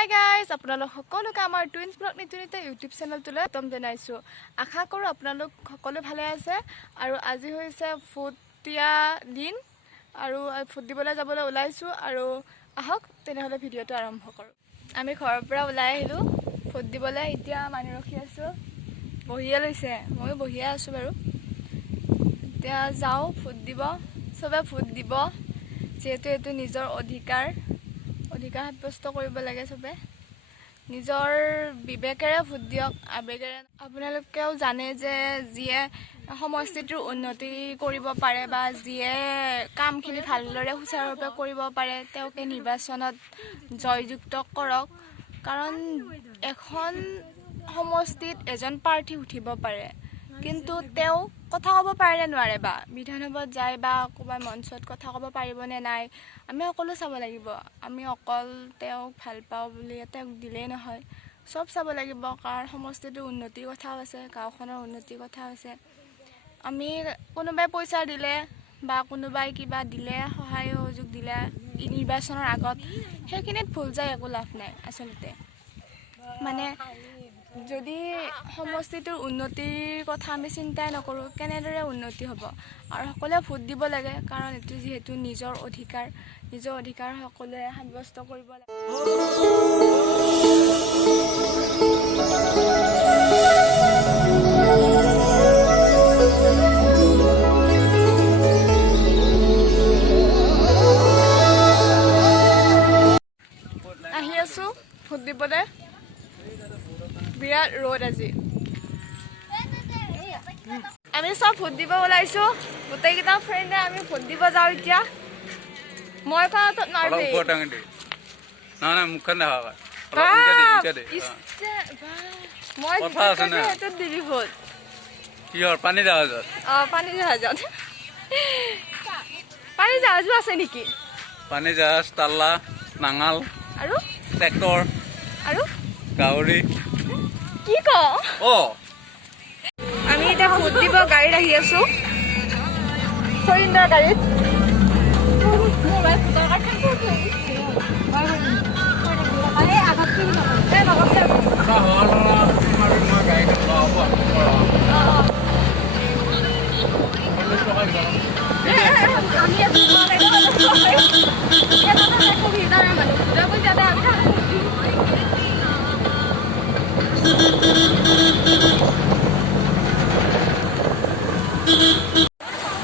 Hi guys, আপোনালোক সকলোকে আমাৰ টুইনছ ব্লগ নিতুনিতে ইউটিউব চেনেলটোলৈ স্বাগতম জনাইছোঁ। আশা কৰোঁ আপোনালোক সকলো ভালে আছে। আৰু আজি হৈছে ফুট দিয়া দিন আৰু ফুট দিবলৈ যাবলৈ ওলাইছোঁ। আৰু আহক তেনেহ'লে ভিডিঅ'টো আৰম্ভ কৰোঁ। আমি ঘৰৰ পৰা ওলাই আহিলোঁ ফুট দিবলৈ। এতিয়া মানুহ ৰখি আছোঁ, বহিয়ে লৈছে, ময়ো বহিয়ে আছোঁ বাৰু। এতিয়া যাওঁ ফুট দিব, চবে ফুট দিব, যিহেতু এইটো নিজৰ অধিকাৰ সাব্যস্ত কৰিব লাগে। চবে নিজৰ বিবেকেৰে ভোট দিয়ক, আবেগেৰে। আপোনালোকেও জানে যে যিয়ে সমষ্টিটোৰ উন্নতি কৰিব পাৰে বা যিয়ে কামখিনি ভালদৰে সুচাৰুৰূপে কৰিব পাৰে তেওঁকে নিৰ্বাচনত জয়যুক্ত কৰক। কাৰণ এখন সমষ্টিত এজন প্ৰাৰ্থী উঠিব পাৰে, কিন্তু তেওঁ কথা ক'ব পাৰে নোৱাৰে, বা বিধানসভাত যায় বা ক'ৰবাৰ মঞ্চত কথা ক'ব পাৰিবনে নাই আমি সকলো চাব লাগিব। আমি অকল তেওঁক ভাল পাওঁ বুলি তেওঁক দিলেই নহয়, চব চাব লাগিব। কাৰণ সমষ্টিটোৰ উন্নতিৰ কথাও আছে, গাঁওখনৰ উন্নতিৰ কথা আছে। আমি কোনোবাই পইচা দিলে বা কোনোবাই কিবা দিলে, সহায় সহযোগ দিলে নিৰ্বাচনৰ আগত, সেইখিনিত ভুল যায়, একো লাভ নাই আচলতে। মানে যদি সমষ্টিটোৰ উন্নতিৰ কথা আমি চিন্তাই নকৰোঁ, কেনেদৰে উন্নতি হ'ব? আৰু সকলোৱে ভোট দিব লাগে, কাৰণ এইটো যিহেতু নিজৰ অধিকাৰ সকলোৱে সাব্যস্ত কৰিব লাগে। আহি আছোঁ ভোট দিবলৈ, বিৰাট ৰ'দ আজি। আমি চব ভোট দিব ওলাইছোঁ, গোটেইকেইটা ফ্ৰেণ্ডে আমি ভোট দিব যাওঁ এতিয়া। মই কোৱাটো নোৱাৰিম, পানী জাহাজত পানী জাহাজো আছে নেকি? পানী জাহাজ, তাল্লা, নাঙাল আৰু ট্ৰেক্টৰ আৰু গাহৰি। কি কওঁ? আমি এতিয়া ভোট দিব গাড়ীত আহি আছোঁ, ফৰিন্দৰ গাড়ীত।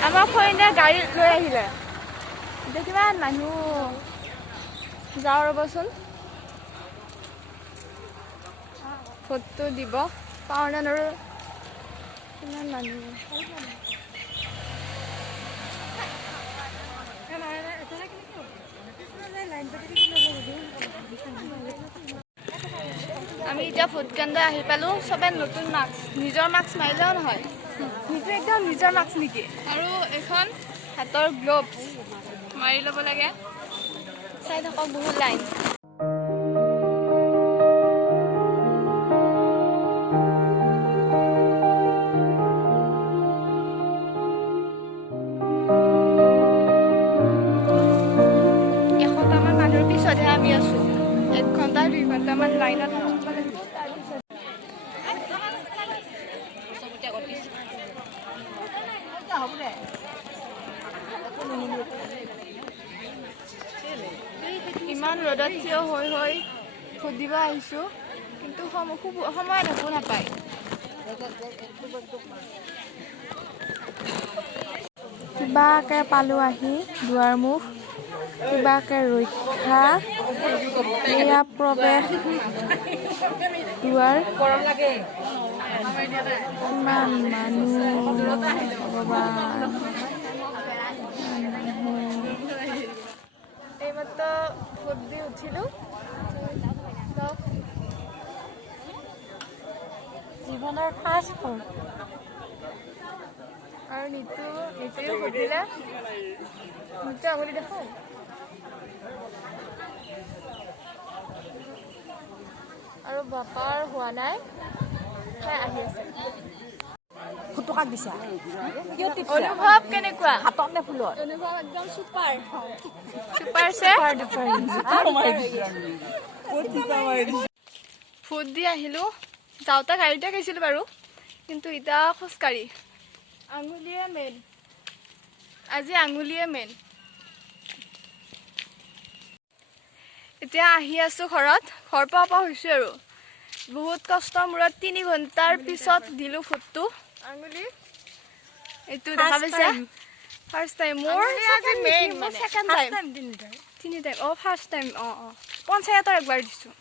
আমাৰ ফৰিন্দৰ গাড়ীত লৈ আহিলে, এতিয়া কিমান মানুহ। যাওঁ ৰ'বচোন, ভোটটো দিব পাওঁ নে নৰো, কিমান মানুহ। আমি এতিয়া ভোট কেন্দ্ৰ আহি পালোঁ। চবে নতুন মাস্ক, নিজৰ মাস্ক মাৰিলেও নহয়, সেইটো একদম নিজৰ মাস্ক নেকি। আৰু এখন হাতৰ গ্ল'ভছ মাৰি ল'ব লাগে। চাই থাকক, বহুত লাইন। এশটামান মানুহৰ পিছতহে আমি আছোঁ। 1 ঘণ্টা 2 ঘণ্টামান লাইনত থাকিব লাগিব। ইমান ৰ'দত থিয় হৈ ভোট দিব আহিছোঁ, কিন্তু সময়ত একো নাপায়। কিবাকে পালোঁ আহি দুৱাৰমুখ, কিবাকে ৰক্ষা, এয়া প্ৰৱেশ দুৱাৰ। কিমান মানুহ, ভগৱান। এইমাত্ৰ ভোট দি উঠিলোঁ, জীৱনৰ ফাৰ্ষ্ট ভোট। আৰু নিতুও ভোট দিলে। নিতু আঙুলি দেখোঁ। আৰু বাপাৰ হোৱা নাই, তাই আহি আছে। ফুটুকাক দিছা? অনুভৱ কেনেকুৱা? হাতত নে ফুলত? অনুভৱ একদম চুপাৰ। চুপাৰ ফুট দি আহিলোঁ যাওঁতে গাড়ীতে গৈছিলোঁ বাৰু কিন্তু এতিয়া খোজকাঢ়ি আঙুলিয়ে মেইন আজি আঙুলিয়ে মেইন এতিয়া আহি আছোঁ ঘৰত ঘৰ পাব হৈছোঁ আৰু বহুত কষ্টৰ মূৰত 3 ঘণ্টাৰ পিছত দিলোঁ ফুটটো আঙুলি এইটো দেখা পাইছা ফাৰ্ষ্ট টাইম মোৰ মেইন ছেকেণ্ড টাইম তিনি টাইম ফাৰ্ষ্ট টাইম পঞ্চায়তৰ একবাৰ দিছোঁ